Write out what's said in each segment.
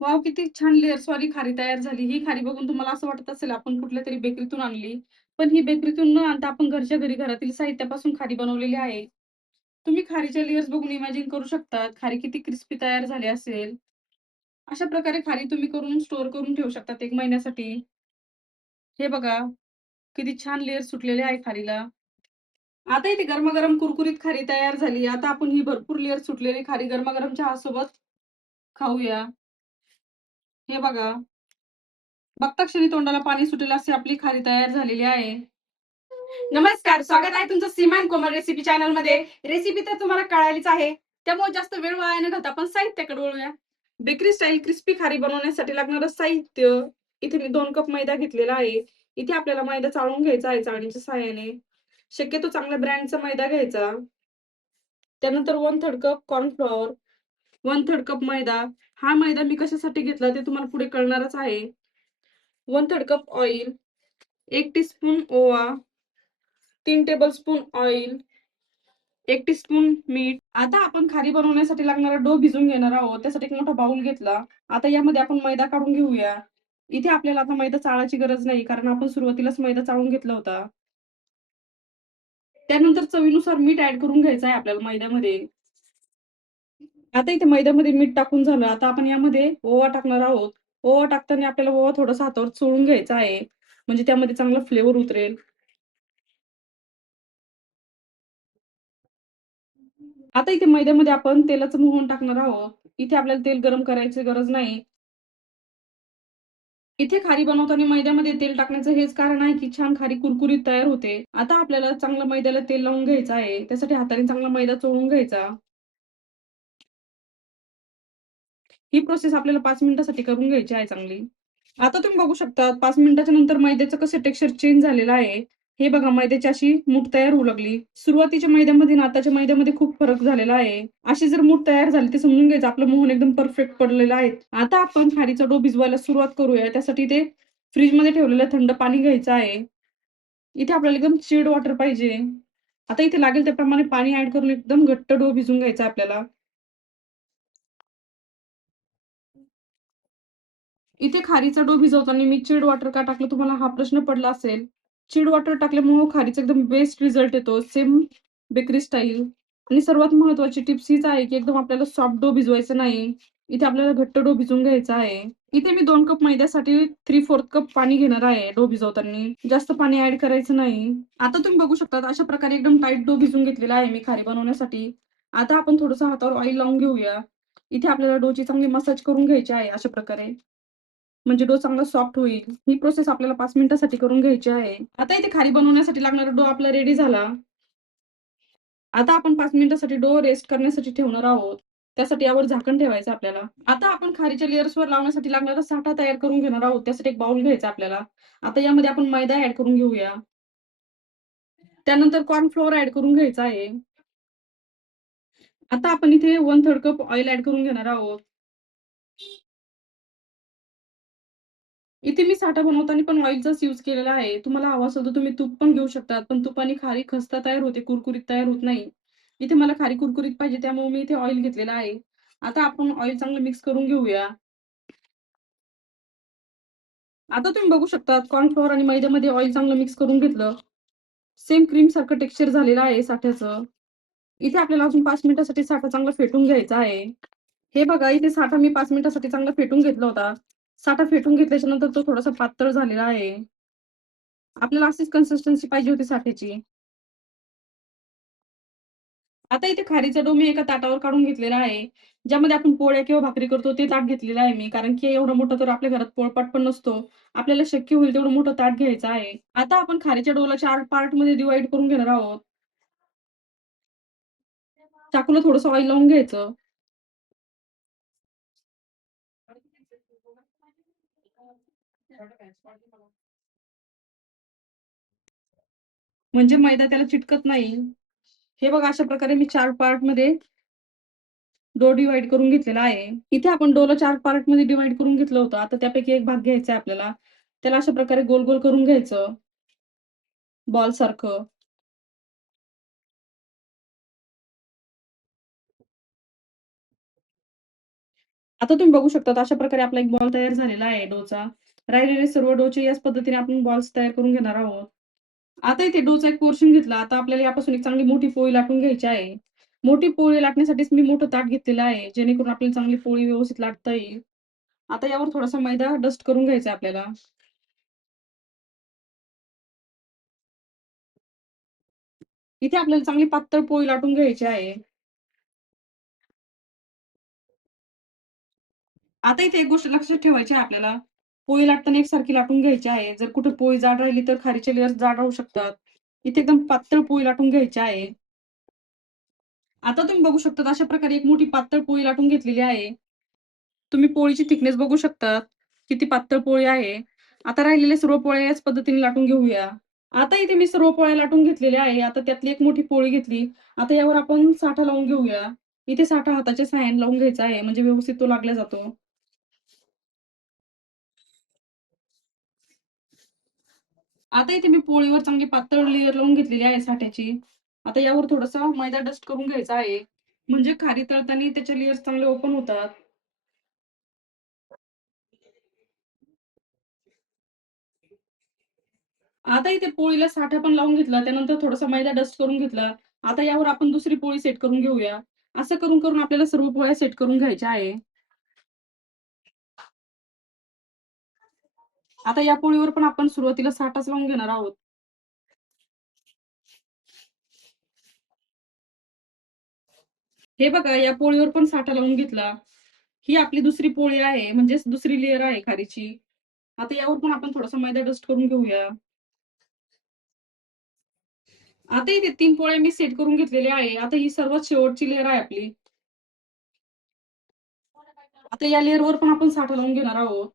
Wow! किती छान लेयर्सवाली खारी तयार झाली. ही खारी बघून तुम्हाला असं वाटत असेल आपण कुठल्यातरी बेकरीतून आणली. पण ही बेकरीतून न आणता आपण घरच्या घरी घरातील साहित्यापासून खारी बनवलेली आहे. तुम्ही खारीच्या लेयर्स बघून इमॅजिन करू शकता, खारी किती क्रिस्पी तयार झाली असेल. अशा प्रकारे खारी तुम्ही करून स्टोअर करून ठेवू शकतात 1 महिन्यासाठी. हे बघा, किती छान लेयर्स सुटलेले आहे खारीला. आता इथे गरमागरम कुरकुरीत खारी तयार झाली. आता आपण ही भरपूर लेयर सुटलेली खारी गरमागरम चहासोबत खाऊया. हे बघा, बघता क्षणी तोंडाला पाणी सुटेल अशी आपली खारी तयार झालेली आहे. नमस्कार, स्वागत आहे तुमचं सीमा अँड कोमल रेसिपी चॅनलमध्ये. रेसिपी तर तुम्हाला कळालीच आहे. त्यामुळे जास्त वेळ वाया न घालता आपण साहित्याकडे वळूया. बेकरी स्टाईल क्रिस्पी खारी बनवण्यासाठी लागणारं साहित्य. इथे मी 2 कप मैदा घेतलेला आहे. इथे आपल्याला मैदा चाळून घ्यायचा आहे चाळणीच्या सहाय्याने. शक्यतो चांगल्या ब्रँडचा मैदा घ्यायचा. त्यानंतर 1/3 कप कॉर्नफ्लॉवर, 1/3 कप मैदा. हा मैदा मी कशासाठी घेतला ते तुम्हाला पुढे कळणारच आहे. 1/3 कप ऑइल, 1 टीस्पून ओवा, 3 टेबलस्पून ऑइल, 1 टीस्पून मीठ. आता आपण खारी बनवण्यासाठी लागणारा डो भिजवून घेणार आहोत. त्यासाठी एक मोठा बाउल घेतला. आता यामध्ये आपण मैदा काढून घेऊया. इथे आपल्याला आता मैदा चाळायची गरज नाही, कारण आपण सुरुवातीलाच मैदा चाळून घेतला होता. त्यानंतर चवीनुसार मीठ ॲड करून घ्यायचं आहे आपल्याला मैद्यामध्ये. आता इथे मैद्यामध्ये मीठ टाकून झालं. आता आपण यामध्ये ओवा टाकणार आहोत. ओवा टाकताना आपल्याला ओवा थोडासा हातावर चोळून घ्यायचा आहे. म्हणजे त्यामध्ये चांगला फ्लेवर उतरेल. आता इथे मैद्यामध्ये आपण तेलाचं मोहन टाकणार आहोत. इथे आपल्याला तेल गरम करायची गरज नाही. इथे खारी बनवताना मैद्यामध्ये तेल टाकण्याचं हेच कारण आहे, की छान खारी कुरकुरीत तयार होते. आता आपल्याला चांगलं मैद्याला तेल लावून घ्यायचं आहे. त्यासाठी हाताने चांगला मैदा चोळून घ्यायचा. ही प्रोसेस आपल्याला 5 मिनिटासाठी करून घ्यायची आहे चांगली. आता तुम्ही बघू शकता 5 मिनिटाच्या नंतर मैद्याचं कसं टेक्स्चर चेंज झालेलं आहे. हे बघा मैद्याची अशी मूठ तयार होऊ लागली. सुरुवातीच्या मैद्यामध्ये आणि आताच्या मैद्यामध्ये खूप फरक झालेला आहे. अशी जर मूठ तयार झाली ते समजून घ्यायचं आपलं मोहन एकदम परफेक्ट पडलेलं आहे. आता आपण खारीचा डो भिजवायला सुरुवात करूया. त्यासाठी ते फ्रिजमध्ये ठेवलेलं थंड पाणी घ्यायचं आहे. इथे आपल्याला एकदम चिल्ड वॉटर पाहिजे. आता इथे लागेल त्याप्रमाणे पाणी ॲड करून एकदम घट्ट डो भिजवून घ्यायचा आपल्याला. इथे खारीचा डो भिजवताना मी चिल्ड वॉटर का टाकलं तुम्हाला हा प्रश्न पडला असेल. चिल्ड वॉटर टाकल्यामुळं खारीचा एकदम बेस्ट रिझल्ट येतो. Same bakery style. आणि सर्वात महत्त्वाची टिप्स हीच आहे, की एकदम आपल्याला सॉफ्ट डो भिजवायचा नाही. इथे आपल्याला घट्ट डो भिजवून घ्यायचा आहे. इथे मी 2 कप मैद्यासाठी 3/4 कप पाणी घेणार आहे डो भिजवताना. जास्त पाणी ॲड करायचं नाही. आता तुम्ही बघू शकता अशा प्रकारे एकदम टाईट डो भिजवून घेतलेला आहे मी खारी बनवण्यासाठी. आता आपण थोडंसं हातावर ऑइल लावून घेऊया. इथे आपल्याला डोची चांगली मसाज करून घ्यायची आहे अशा प्रकारे. म्हणजे डो चांगला सॉफ्ट होईल. ही प्रोसेस आपल्याला 5 मिनिटासाठी करून घ्यायची आहे. आता इथे खारी बनवण्यासाठी लागणारा डो आपला रेडी झाला. आता आपण 5 मिनिटासाठी डो रेस्ट करण्यासाठी ठेवणार आहोत. त्यासाठी यावर झाकण ठेवायचं आपल्याला. आता आपण खारीच्या लेयर्सवर लावण्यासाठी लागणारा साठा तयार करून घेणार आहोत. त्यासाठी एक बाउल घ्यायचा आपल्याला. आता यामध्ये आपण मैदा ॲड करून घेऊया. त्यानंतर कॉर्न फ्लोअर ॲड करून घ्यायचा आहे. आता आपण इथे 1/3 कप ऑइल ॲड करून घेणार आहोत. इथे मी साठा बनवताना पण ऑइलचाच यूज केलेला आहे. तुम्हाला हवं असेल तर तुम्ही तूप पण घेऊ शकतात. पण तुपाने खारी खस्ता तयार होते, कुरकुरीत तयार होत नाही. इथे मला खारी कुरकुरीत पाहिजे त्यामुळे मी इथे ऑइल घेतलेलं आहे. आता आपण ऑइल चांगलं मिक्स करून घेऊया. आता तुम्ही बघू शकता कॉर्नफ्लोअर आणि मैद्यामध्ये ऑइल चांगलं मिक्स करून घेतलं. सेम क्रीमसारखं टेक्स्चर झालेलं आहे साठ्याचं. इथे आपल्याला अजून 5 मिनिटासाठी साठा चांगला फेटून घ्यायचा आहे. हे बघा इथे साठा मी 5 मिनिटासाठी चांगला फेटून घेतला होता. साठा फेटून घेतल्याच्या नंतर तो थोडासा पातळ झालेला आहे. आपल्याला अशीच कन्सिस्टन्सी पाहिजे होती साठ्याची. आता इथे खारीचा डो मी एका ताटावर काढून घेतलेला आहे. ज्यामध्ये आपण पोळ्या किंवा भाकरी करतो ते ताट घेतलेलं आहे मी. कारण की एवढं मोठं तर आपल्या घरात पोळपाट पण नसतो. आपल्याला शक्य होईल तेवढं मोठं ताट घ्यायचं आहे. आता आपण खारीच्या डोला 4 पार्टमध्ये डिव्हाईड करून घेणार आहोत. चाकूला थोडंसं ऑइल लावून घ्यायचं. म्हणजे मैदा त्याला चिटकत नाही. हे बघा अशा प्रकारे मी 4 पार्टमध्ये डो डिव्हाईड करून घेतलेला आहे. इथे आपण डोला 4 पार्टमध्ये डिव्हाईड करून घेतलं होतं. आता त्यापैकी एक भाग घ्यायचा आहे आपल्याला. त्याला अशा प्रकारे गोल-गोल करून घ्यायचं, बॉलसारखं. आता तुम्ही बघू शकता अशा प्रकारे आपला एक बॉल तयार झालेला आहे डोचा. राहिलेले सर्व डोचे याच पद्धतीने आपण बॉल्स तयार करून घेणार आहोत. आता इथे डोचा एक पोर्शन घेतला. आता आपल्याला यापासून एक चांगली मोठी पोळी लाटून घ्यायची आहे. मोठी पोळी लाटण्यासाठीच मी मोठं ताट घेतलेलं आहे, जेणेकरून आपल्याला चांगली पोळी व्यवस्थित लाटता येईल. आता यावर थोडासा मैदा डस्ट करून घ्यायचा आपल्याला. इथे आपल्याला चांगली पातळ पोळी लाटून घ्यायची आहे. आता इथे एक गोष्ट लक्षात ठेवायची आहे आपल्याला. पोळी लाटताना एकसारखी लाटून घ्यायची आहे. जर कुठे पोळी जाड राहिली तर खारीचे लेयर्स जाड राहू शकतात. इथे एकदम पातळ पोळी लाटून घ्यायची आहे. आता तुम्ही बघू शकता अशा प्रकारे एक मोठी पातळ पोळी लाटून घेतलेली आहे. तुम्ही पोळीची थिकनेस बघू शकता. किती पातळ पोळी आहे. आता राहिलेल्या सर्व पोळ्या याच पद्धतीने लाटून घेऊया. आता इथे मी सर्व पोळ्या लाटून घेतलेल्या आहे. आता त्यातली एक मोठी पोळी घेतली. आता यावर आपण साठा लावून घेऊया. इथे साठा हाताच्या सहाय्याने लावून घ्यायचा आहे, म्हणजे व्यवस्थित तो लागला जातो. आता इथे मी पोळीवर चांगली पातळ लेयर लावून घेतलेली आहे साठ्याची. आता यावर थोडासा मैदा डस्ट करून घ्यायचा आहे. म्हणजे खारी तळताना त्याचे लेयर्स चांगले ओपन होतात. आता इथे पोळीला साठा पण लावून घेतला. त्यानंतर थोडासा मैदा डस्ट करून घेतला. आता यावर आपण दुसरी पोळी सेट करून घेऊया. असं करून आपल्याला सर्व पोळ्या सेट करून घ्यायच्या आहे. आता या पोळीवर पण आपण सुरुवातीला साठाच लावून घेणार आहोत. हे बघा या पोळीवर पण साठा लावून घेतला. ही आपली दुसरी पोळी आहे, म्हणजेच दुसरी लेयर आहे खारीची. आता यावर पण आपण थोडासा मैदा डस्ट करून घेऊया. आता इथे 3 पोळ्या मी सेट करून घेतलेल्या आहे. आता ही सर्वात शेवटची लेयर आहे आपली. आता या लेयरवर पण आपण साठा लावून घेणार आहोत.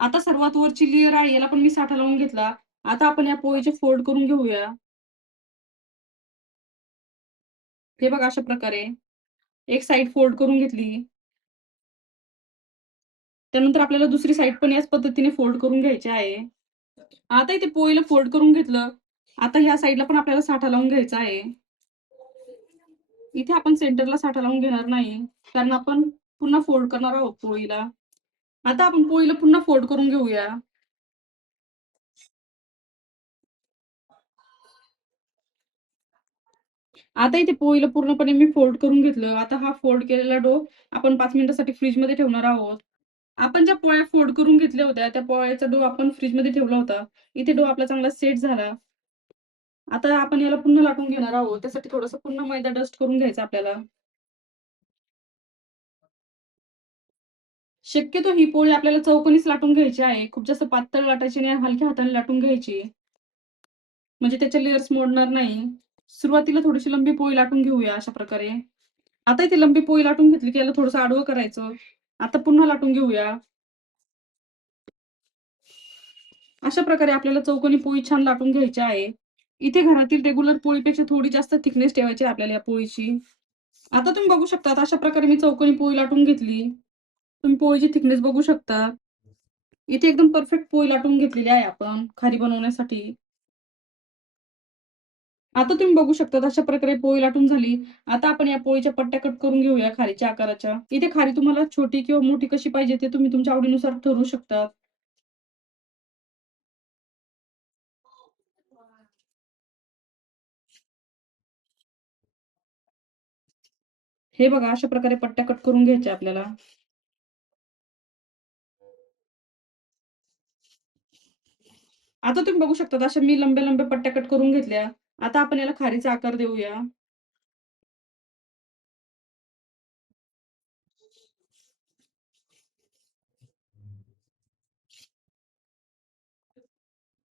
आता सर्वात वरची लेयर आहे याला पण मी साठा लावून घेतला. आता आपण या पोळीचे फोल्ड करून घेऊया. हे बघा अशा प्रकारे. एक साइड फोल्ड करून घेतली. त्यानंतर आपल्याला दुसरी साइड पण याच पद्धतीने फोल्ड करून घ्यायची आहे. आता इथे पोळीला फोल्ड करून घेतलं. आता ह्या साइडला पण आपल्याला साठा लावून घ्यायचा आहे. इथे आपण सेंटरला साठा लावून घेणार नाही, कारण आपण पुन्हा फोल्ड करणार आहोत पोळीला. आता आपण पोळीला पुन्हा फोल्ड करून घेऊया. आता इथे पोळीला पूर्णपणे मी फोल्ड करून घेतलं. आता हा फोल्ड केलेला डो आपण 5 मिनिटासाठी फ्रिजमध्ये ठेवणार आहोत. आपण ज्या पोळ्या फोल्ड करून घेतल्या होत्या, त्या पोळ्याचा डो आपण फ्रिजमध्ये ठेवला होता. इथे डो आपला चांगला सेट झाला. आता आपण याला पुन्हा लाटून घेणार आहोत. त्यासाठी थोडंसं पुन्हा मैदा डस्ट करून घ्यायचा आपल्याला. शक्यतो ही पोळी आपल्याला चौकोनीच लाटून घ्यायची आहे. खूप जास्त पातळ लाटायची नाही, हलक्या हाताने लाटून घ्यायची. म्हणजे त्याचे लेयर्स मोडणार नाही. सुरुवातीला थोडीशी लंबी पोळी लाटून घेऊया अशा प्रकारे. आता इथे लंबी पोळी लाटून घेतली की याला थोडंसं आडवं करायचं. आता पुन्हा लाटून घेऊया. अशा प्रकारे आपल्याला चौकोनी पोळी छान लाटून घ्यायची आहे. इथे घरातील रेग्युलर पोळीपेक्षा थोडी जास्त थिकनेस ठेवायची आहे आपल्याला या पोळीची. आता तुम्ही बघू शकता अशा प्रकारे मी चौकोनी पोळी लाटून घेतली. तुम्ही पोळीची थिकनेस बघू शकता. इथे एकदम परफेक्ट पोळी लाटून घेतलेली आहे आपण खारी बनवण्यासाठी. आता तुम्ही बघू शकता अशा प्रकारे पोळी लाटून झाली. आता आपण या पोळीच्या पट्ट्या कट करून घेऊया खारीच्या आकाराच्या. इथे खारी तुम्हाला छोटी किंवा मोठी कशी पाहिजे ते तुम्ही तुमच्या आवडीनुसार ठरवू शकता. हे बघा अशा प्रकारे पट्ट्या कट करून घ्यायच्या आपल्याला. आता तुम्ही बघू शकता अशा मी लंब्या-लंब्या पट्ट्या कट करून घेतल्या. आता आपण याला खारीचा आकार देऊया.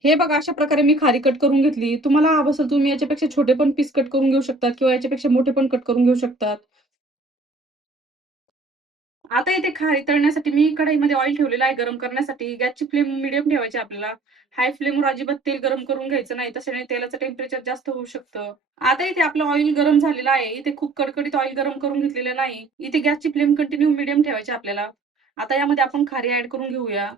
हे बघा अशा प्रकारे मी खारी कट करून घेतली. तुम्हाला हवं असेल तुम्ही याच्यापेक्षा छोटे पण पीस कट करून घेऊ शकतात किंवा याच्यापेक्षा मोठे पण कट करून घेऊ शकतात. आता इथे खारी तळण्यासाठी मी कढईमध्ये ऑइल ठेवलेलं आहे गरम करण्यासाठी. गॅसची फ्लेम मीडियम ठेवायची आपल्याला. हाय फ्लेमवर अजिबात तेल गरम करून घ्यायचं नाही. तशाने तेलाचं टेम्परेचर जास्त होऊ शकतं. आता इथे आपलं ऑइल गरम झालेलं आहे. इथे खूप कडकडीत ऑइल गरम करून घेतलेलं नाही. इथे गॅसची फ्लेम कंटिन्यू मीडियम ठेवायची आपल्याला. आता यामध्ये आपण खारी ॲड करून घेऊया.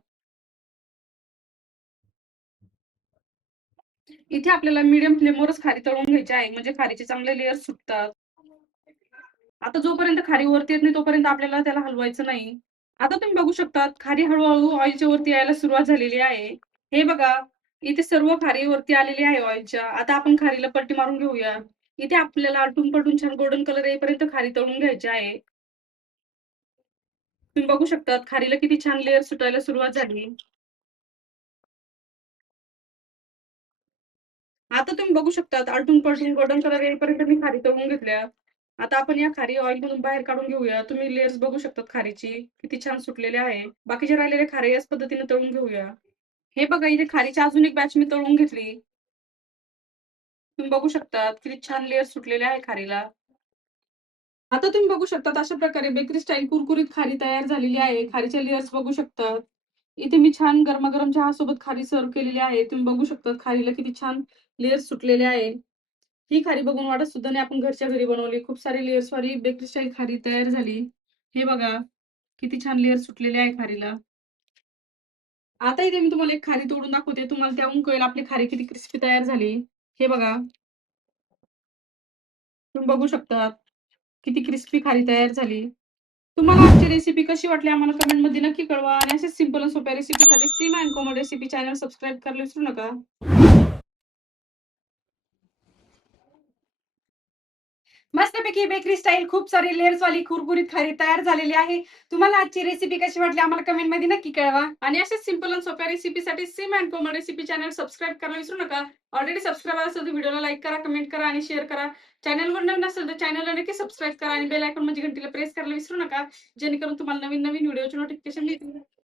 इथे आपल्याला मीडियम फ्लेमवरच खारी तळून घ्यायची आहे. म्हणजे खारीचे चांगले लेयर्स सुटतात. आता जोपर्यंत खारी वरती येत नाही तोपर्यंत आपल्याला त्याला हलवायचं नाही. आता तुम्ही बघू शकता खारी हळू-हळू ऑइलच्या वरती यायला सुरुवात झालेली आहे. हे बघा, इथे सर्व खारी वरती आलेली आहे ऑइलच्या. आता आपण खारीला पलटी मारून घेऊया. इथे आपल्याला आलटून-पलटून छान गोल्डन कलर येईपर्यंत खारी तळून घ्यायची आहे. तुम्ही बघू शकता खारीला किती छान लेयर सुटायला सुरुवात झाली. आता तुम्ही बघू शकता आलटून-पलटून गोल्डन कलर येईपर्यंत मी खारी तळून घेतल्या. आता आपण या खारी ऑइलमधून बाहेर काढून घेऊया. तुम्ही लेयर्स बघू शकता खारीची किती छान सुटलेले आहे. बाकीचे राहिलेले खारी याच पद्धतीने तळून घेऊया. हे बघा इथे खारीची अजून एक बॅच मी तळून घेतली. तुम्ही बघू शकता किती छान लेयर सुटलेले आहे खारीला. आता तुम्ही बघू शकता अशा प्रकारे बेकरी स्टाईल कुरकुरीत खारी तयार झालेली आहे. खारीचे लेयर्स बघू शकता. इथे मी छान गरमागरम चहासोबत खारी सर्व्ह केलेली आहे. तुम्ही बघू शकता खारीला किती छान लेयर्स सुटलेले आहे. ही खारी बघून वाटत सुद्धा नाही आपण घरच्या घरी बनवली. खूप सारी लेयर्सवाली बेकरी स्टाईल खारी तयार झाली. हे बघा, किती छान लेयर सुटलेले आहे खारीला. आता इथे मी तुम्हाला एक खारी तोडून दाखवते. तुम्हाला त्याहून कळेल आपली खारी किती क्रिस्पी तयार झाली. हे बघा, तुम्ही बघू शकता किती क्रिस्पी खारी तयार झाली. तुम्हाला आजची रेसिपी कशी वाटली आम्हाला कमेंटमध्ये नक्की कळवा आणि अशाच सिंपल आणि सोप्या रेसिपीसाठी Seema and Komal recipe channel subscribe करायला विसरू नका. मस्तपैकी बेकरी स्टाईल खूप सारी लेयर्सवाली कुरकुरीत खारी तयार झालेली आहे. तुम्हाला आजची रेसिपी कशी वाटली आम्हाला कमेंटमध्ये नक्की कळवा. आणि अशाच सिंपल आणि सोप्या रेसिपीसाठी Seema and Komal recipe channel subscribe करायला विसरू नका. ऑलरेडी सबस्क्राईब असेल तर व्हिडिओला लाईक करा, कमेंट करा आणि शेअर करा. चॅनलवर नवीन असेल तर चॅनलला नक्की सबस्क्राईब करा आणि बेल आयकॉन म्हणजे घंटीला प्रेस करायला विसरू नका. जेणेकरून तुम्हाला नवीन-नवीन व्हिडिओचे नोटिफिकेशन मिळतील.